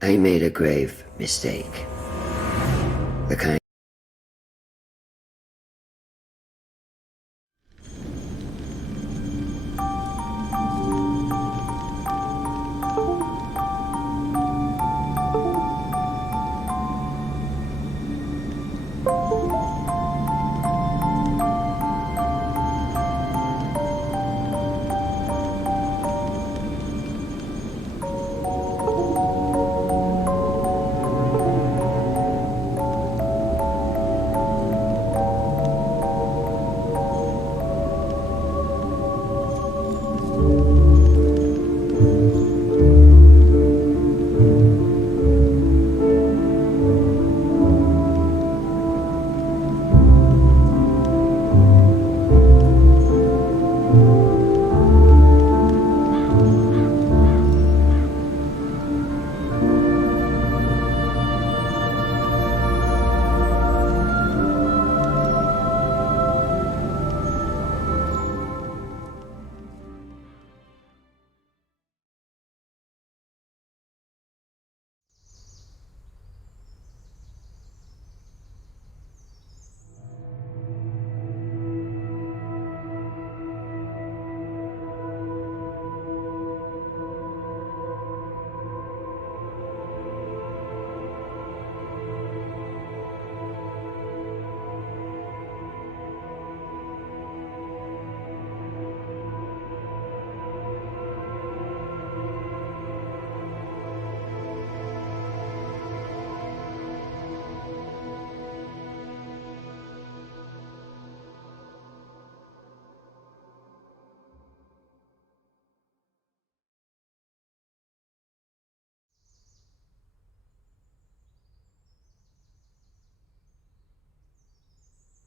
I made a grave mistake. The kind.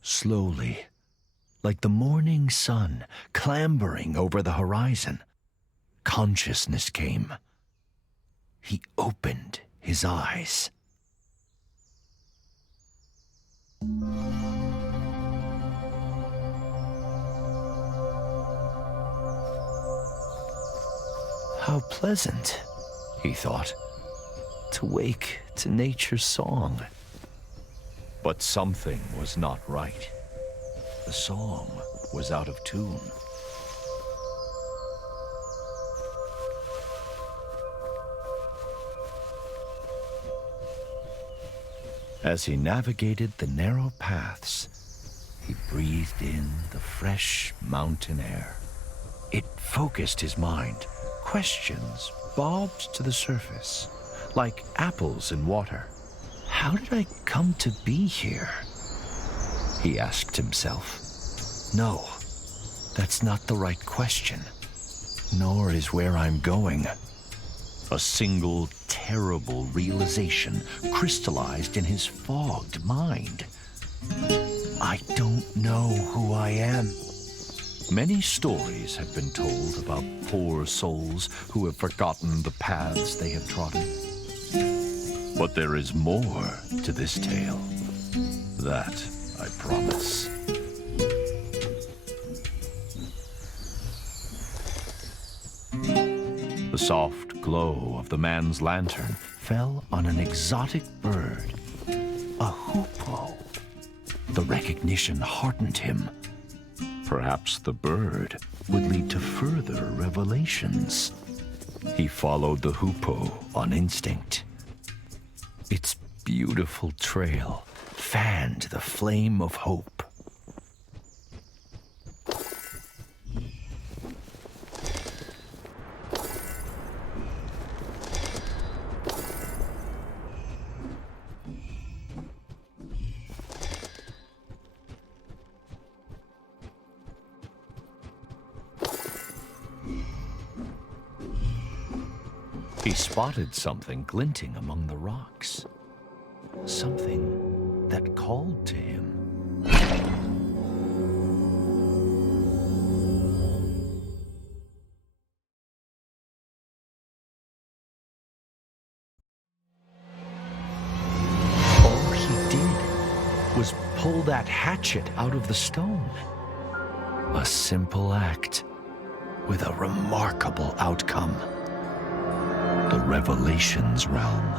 Slowly, like the morning sun clambering over the horizon, consciousness came. He opened his eyes. How pleasant, he thought, to wake to nature's song. But something was not right. The song was out of tune. As he navigated the narrow paths, he breathed in the fresh mountain air. It focused his mind. Questions bobbed to the surface, like apples in water. How did I come to be here? He asked himself. No, that's not the right question, nor is where I'm going. A single terrible realization crystallized in his fogged mind. I don't know who I am. Many stories have been told about poor souls who have forgotten the paths they have trodden. But there is more to this tale. That I promise. The soft glow of the man's lantern fell on an exotic bird, a hoopoe. The recognition heartened him. Perhaps the bird would lead to further revelations. He followed the hoopoe on instinct. Its beautiful trail fanned the flame of hope. He spotted something glinting among the rocks. Something that called to him. All he did was pull that hatchet out of the stone. A simple act with a remarkable outcome. the Revelations realm.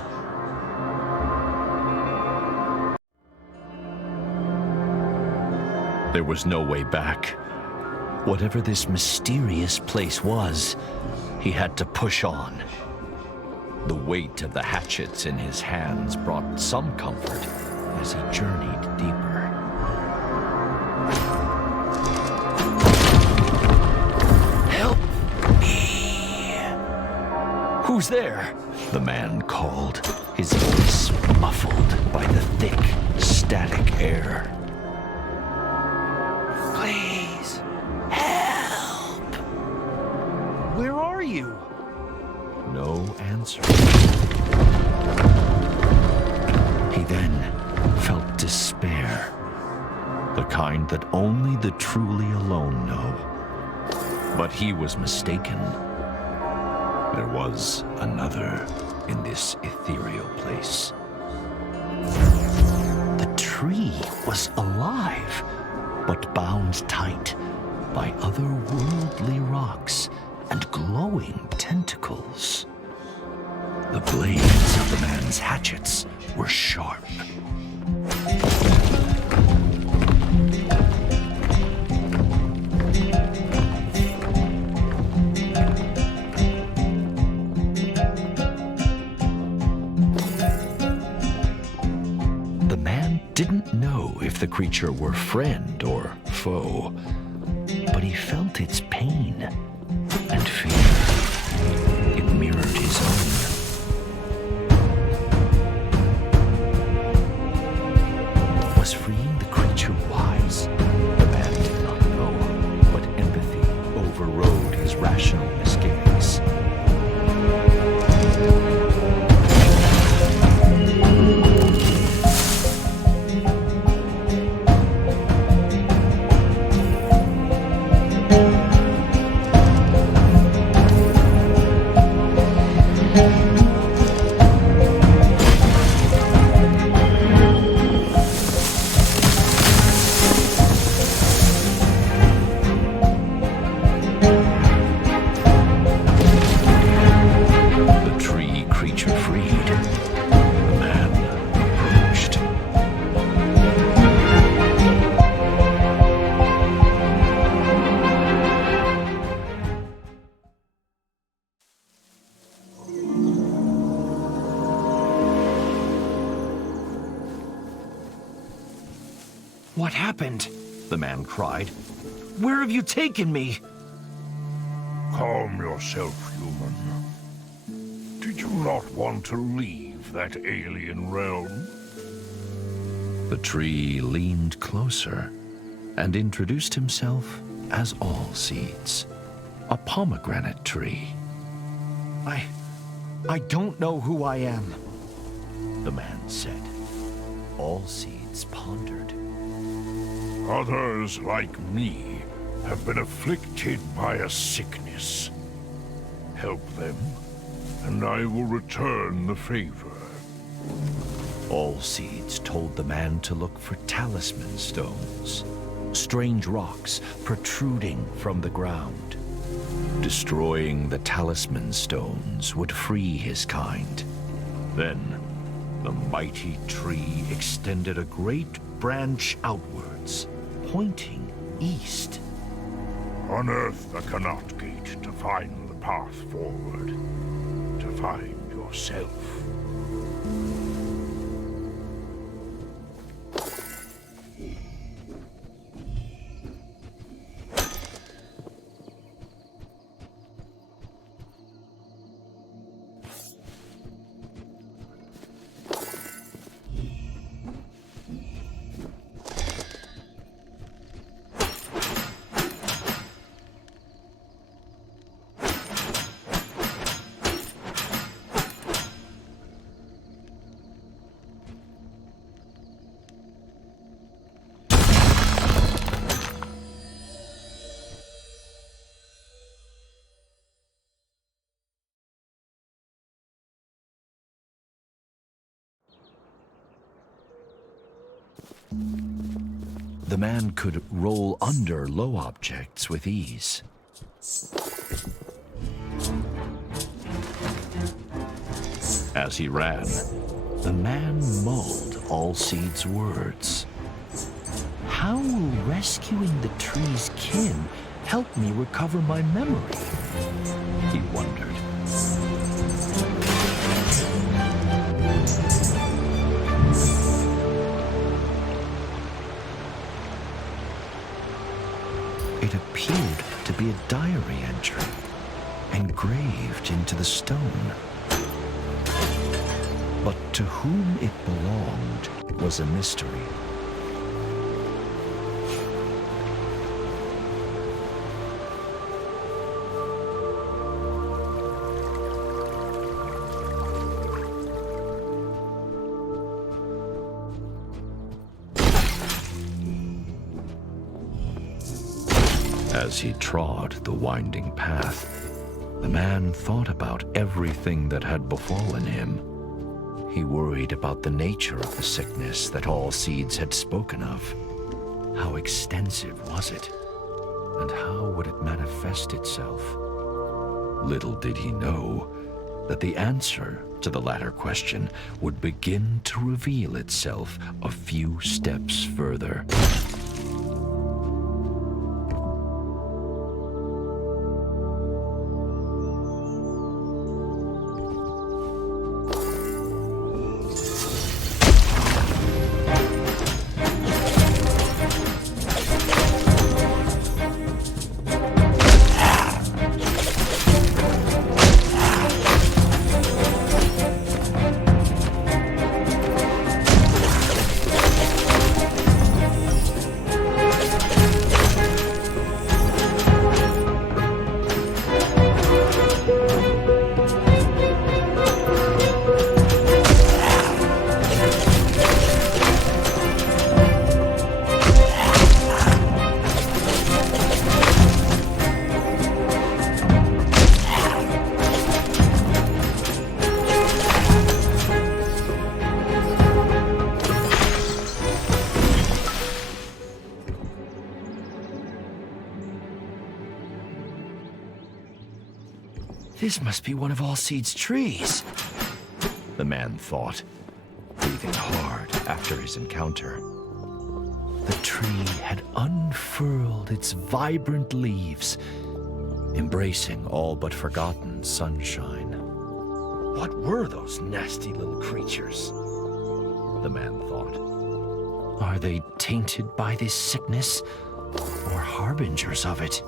There was no way back. Whatever this mysterious place was, he had to push on. The weight of the hatchets in his hands brought some comfort as he journeyed deeper. Help me! Who's there? The man called, his voice muffled by the thick, static air. Please, help! Where are you? No answer. He then felt despair, the kind that only the truly alone know. But he was mistaken. There was another in this ethereal place. The tree was alive, but bound tight by otherworldly rocks and glowing tentacles. The blades of the man's hatchets were sharp. The man didn't know if the creature were friend or foe, but he felt its pain and fear. It mirrored his own. Was freeing the creature wise? The man did not know, but empathy overrode his rational misgivings. What happened? The man cried. Where have you taken me? Calm yourself, human. Did you not want to leave that alien realm? The tree leaned closer and introduced himself as All Seeds, a pomegranate tree. I don't know who I am. The man said. All Seeds pondered. Others like me have been afflicted by a sickness. Help them, and I will return the favor. All Seeds told the man to look for talisman stones, strange rocks protruding from the ground. Destroying the talisman stones would free his kind. Then, the mighty tree extended a great branch outwards, pointing east. Unearth the Canot Gate to find the path forward, to find yourself. The man could roll under low objects with ease. As he ran, the man mulled Allseed's words. How will rescuing the tree's kin help me recover my memory? He wondered. It appeared to be a diary entry, engraved into the stone. But to whom it belonged was a mystery. As he trod the winding path, the man thought about everything that had befallen him. He worried about the nature of the sickness that Allseeds had spoken of. How extensive was it? And how would it manifest itself? Little did he know that the answer to the latter question would begin to reveal itself a few steps further. This must be one of Allseed's trees, the man thought, breathing hard after his encounter. The tree had unfurled its vibrant leaves, embracing all but forgotten sunshine. What were those nasty little creatures? The man thought. Are they tainted by this sickness, or harbingers of it?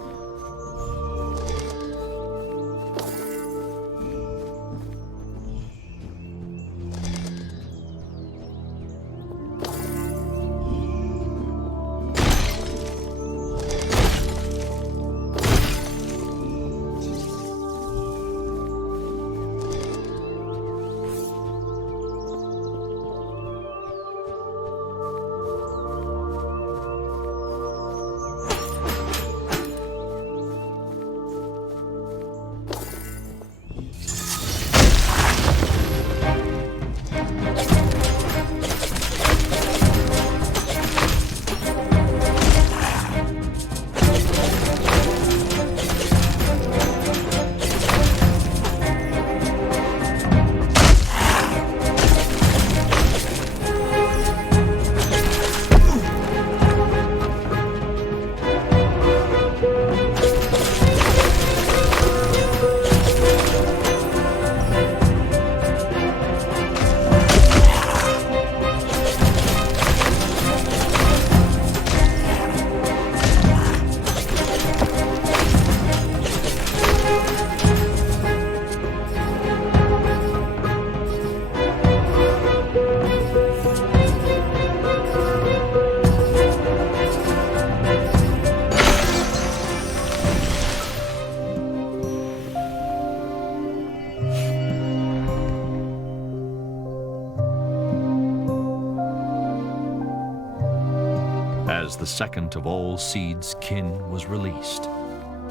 As the second of Allseed's kin was released, night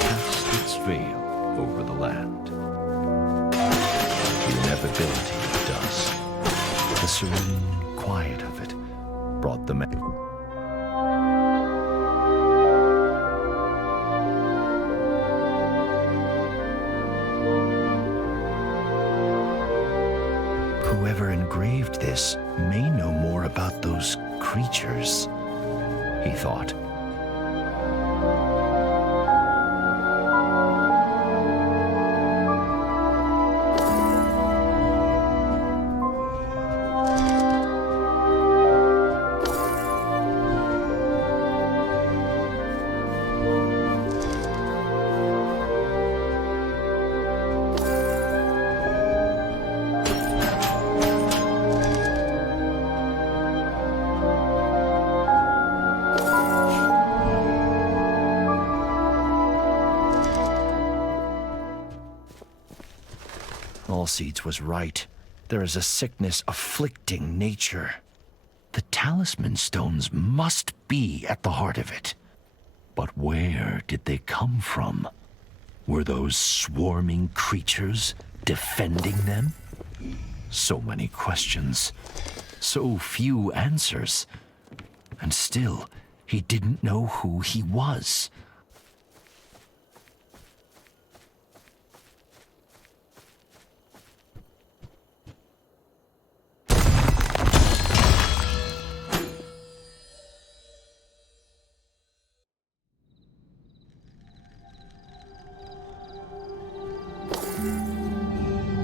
cast its veil over the land. The inevitability of dusk, the serene quiet of it, brought the man. engraved this may know more about those creatures, he thought. Allseeds was right. There is a sickness afflicting nature. The talisman stones must be at the heart of it. But where did they come from? Were those swarming creatures defending them? So many questions, so few answers. And still, he didn't know who he was.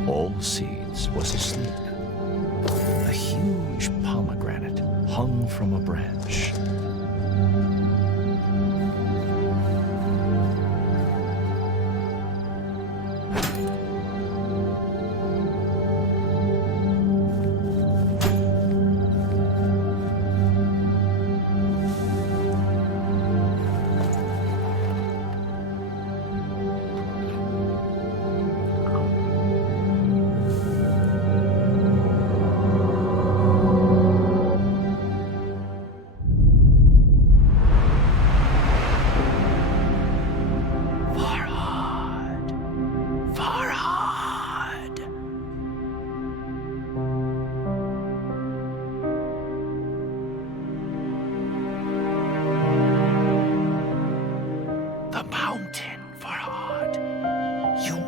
Allseeds was asleep. A huge pomegranate hung from a branch.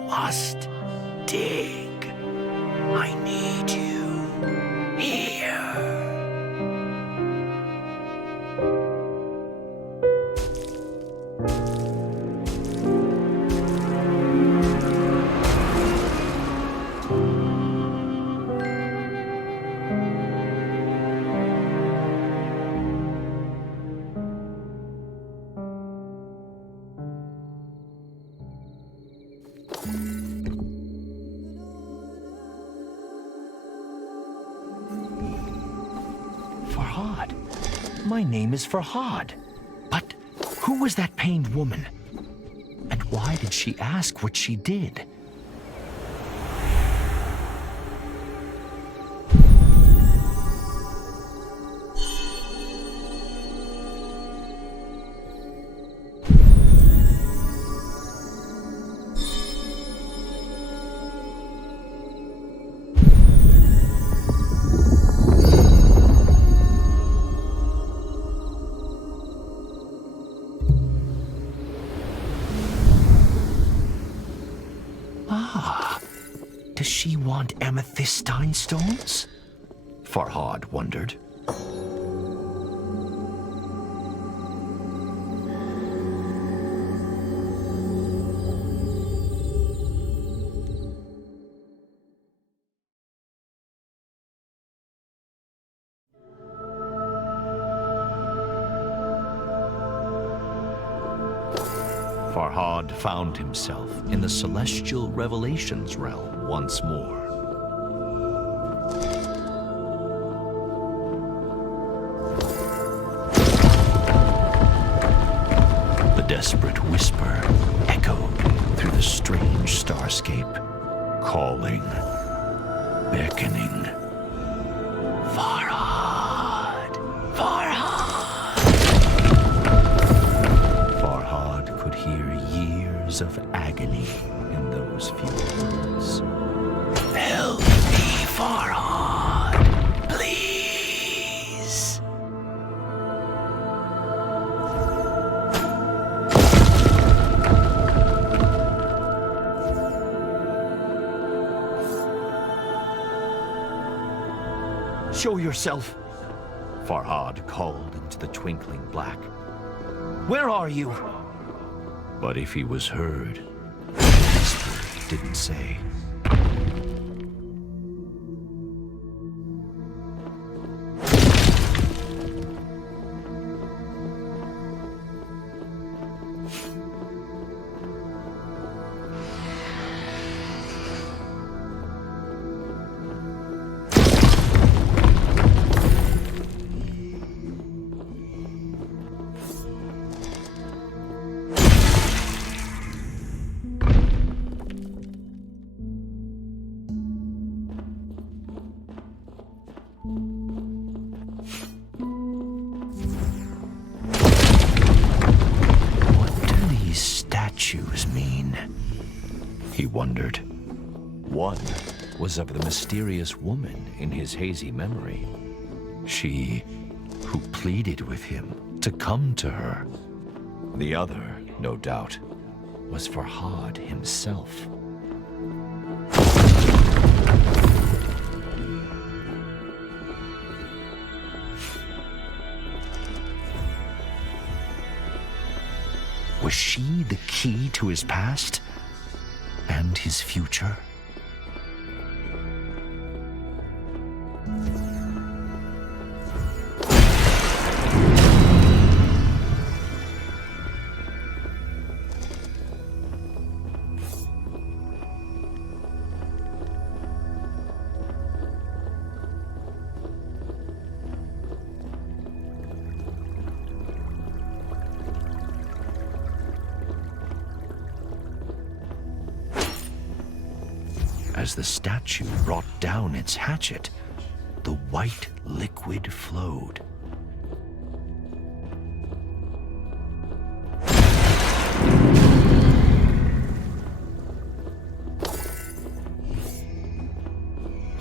Must dig. I need you here. Farhad. My name is Farhad. But who was that pained woman? And why did she ask what she did? Does she want amethystine stones? Farhad wondered. Farhad found himself in the celestial revelations realm once more. The desperate whisper echoed through the strange starscape, calling, beckoning. Farhad! Farhad! Farhad could hear years of agony in those few words. Help me, Farhad, please. Show yourself. Farhad called into the twinkling black. Where are you? But if he was heard, Bistun didn't say. Statues mean? He wondered. One was of the mysterious woman in his hazy memory. She who pleaded with him to come to her. The other, no doubt, was Farhad himself. Was she the key to his past and his future? As the statue brought down its hatchet, the white liquid flowed.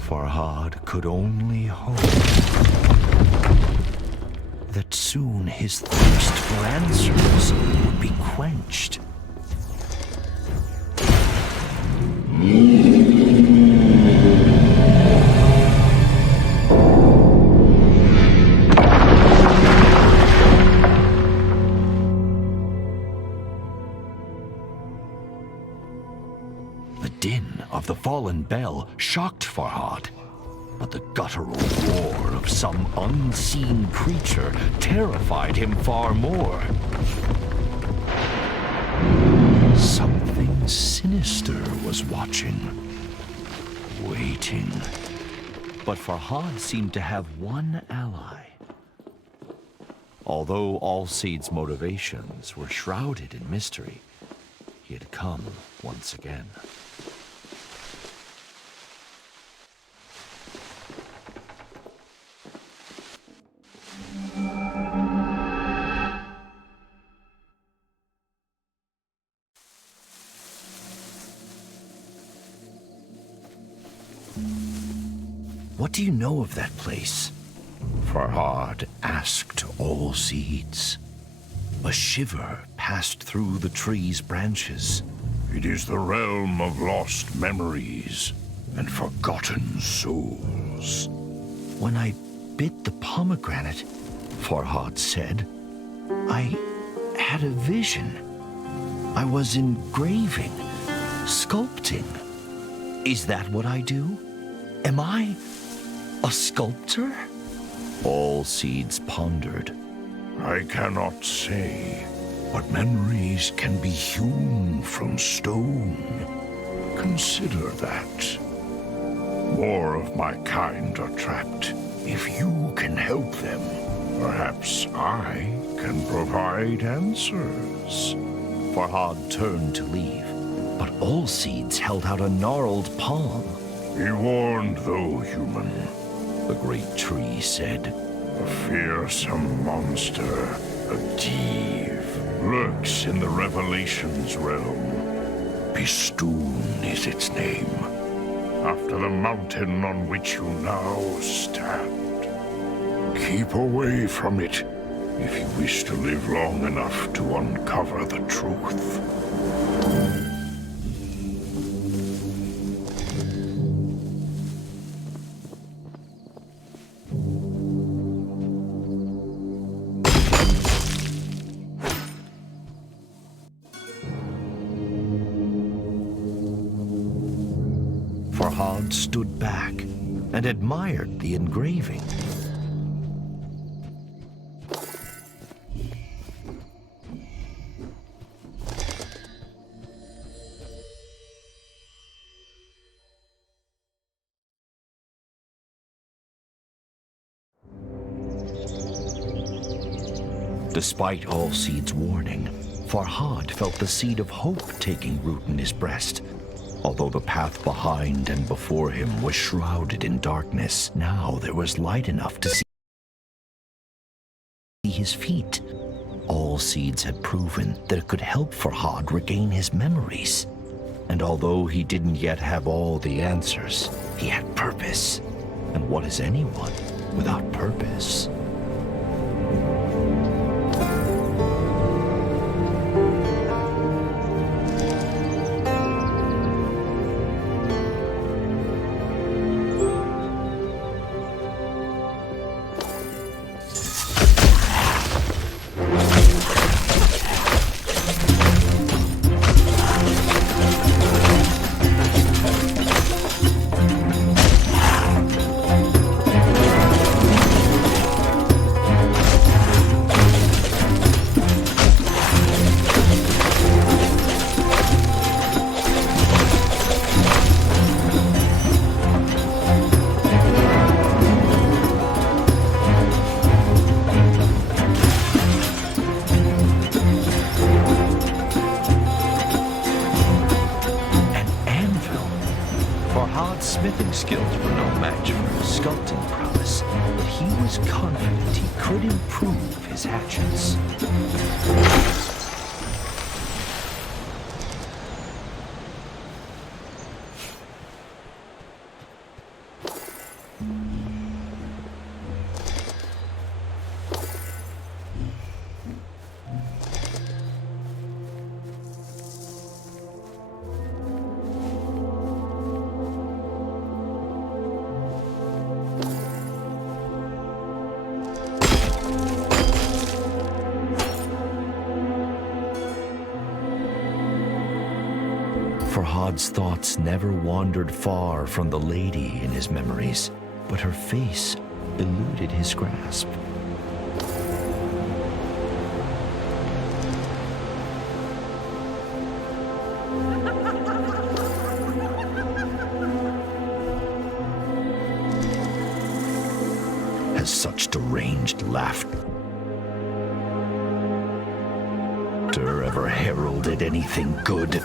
Farhad could only hope that soon his thirst for answers would be quenched. The din of the fallen bell shocked Farhad, but the guttural roar of some unseen creature terrified him far more. Something sinister was watching, waiting. But Farhad seemed to have one ally. Although Allseed's motivations were shrouded in mystery, he had come once again. What do you know of that place? Farhad asked Allseeds. A shiver passed through the tree's branches. It is the realm of lost memories and forgotten souls. When I bit the pomegranate, Farhad said, I had a vision. I was engraving, sculpting. Is that what I do? Am I a sculptor? Allseeds pondered. I cannot say, but memories can be hewn from stone. Consider that. More of my kind are trapped. If you can help them, perhaps I can provide answers. Farhad turned to leave, but Allseeds held out a gnarled palm. Be warned, though, human, the great tree said. A fearsome monster, a Div, lurks in the Revelations realm. Bistun is its name, after the mountain on which you now stand. Keep away from it if you wish to live long enough to uncover the truth. Farhad stood back and admired the engraving. Despite Allseed's warning, Farhad felt the seed of hope taking root in his breast. Although the path behind and before him was shrouded in darkness, now there was light enough to see his feet. Allseeds had proven that it could help Farhad regain his memories. And although he didn't yet have all the answers, he had purpose. And what is anyone without purpose? Farhad's smithing skills were no match for his sculpting prowess, but he was confident he could improve his hatchets. Farhad's thoughts never wandered far from the lady in his memories, but her face eluded his grasp. Has such deranged laughter ever heralded anything good?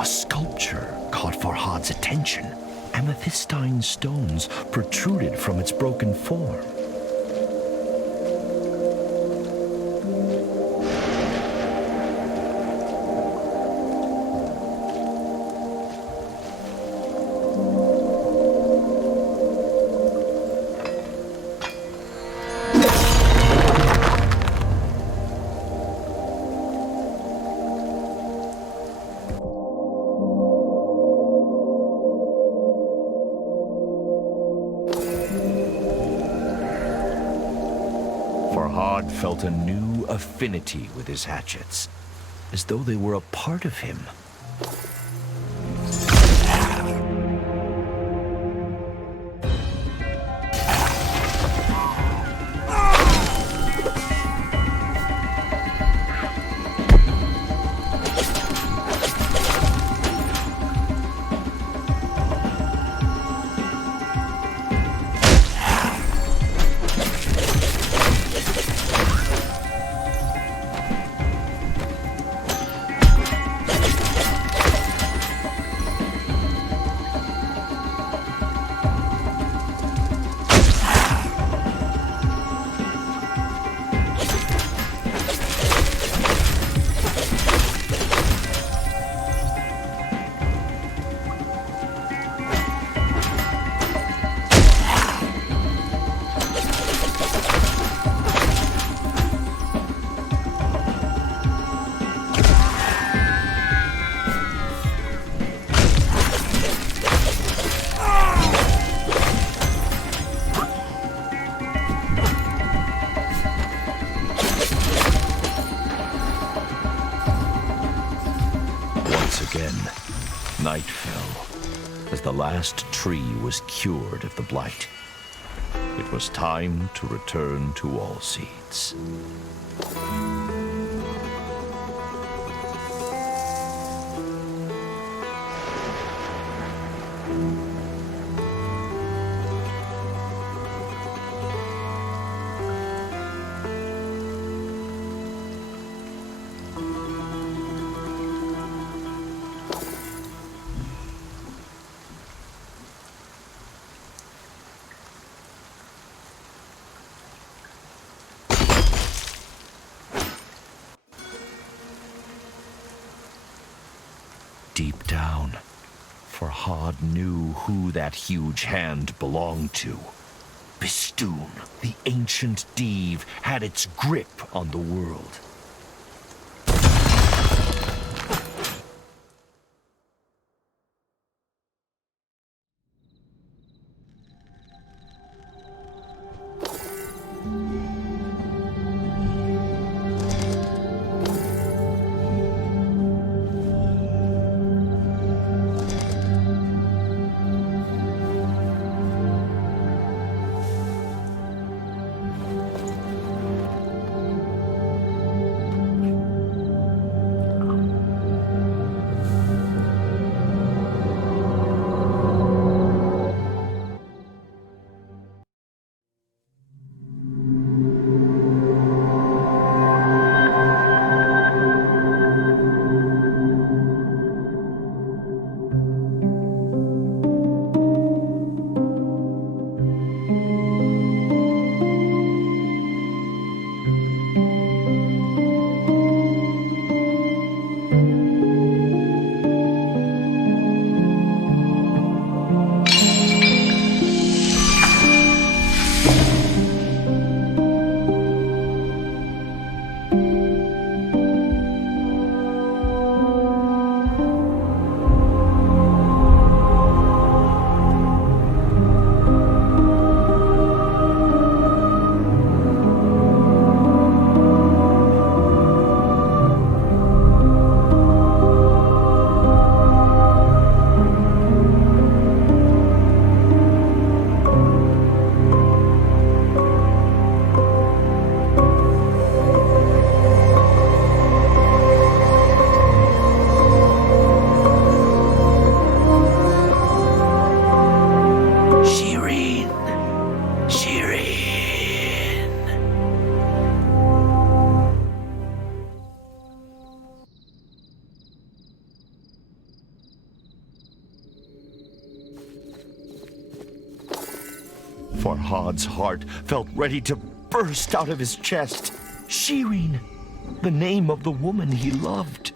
A sculpture caught Farhad's attention. Amethystine stones protruded from its broken form. Farhad felt a new affinity with his hatchets, as though they were a part of him. Night fell as the last tree was cured of the blight. It was time to return to Allseeds. Deep down, Farhad knew who that huge hand belonged to. Bistun, the ancient Div, had its grip on the world. Farhad's heart felt ready to burst out of his chest. Shireen, the name of the woman he loved.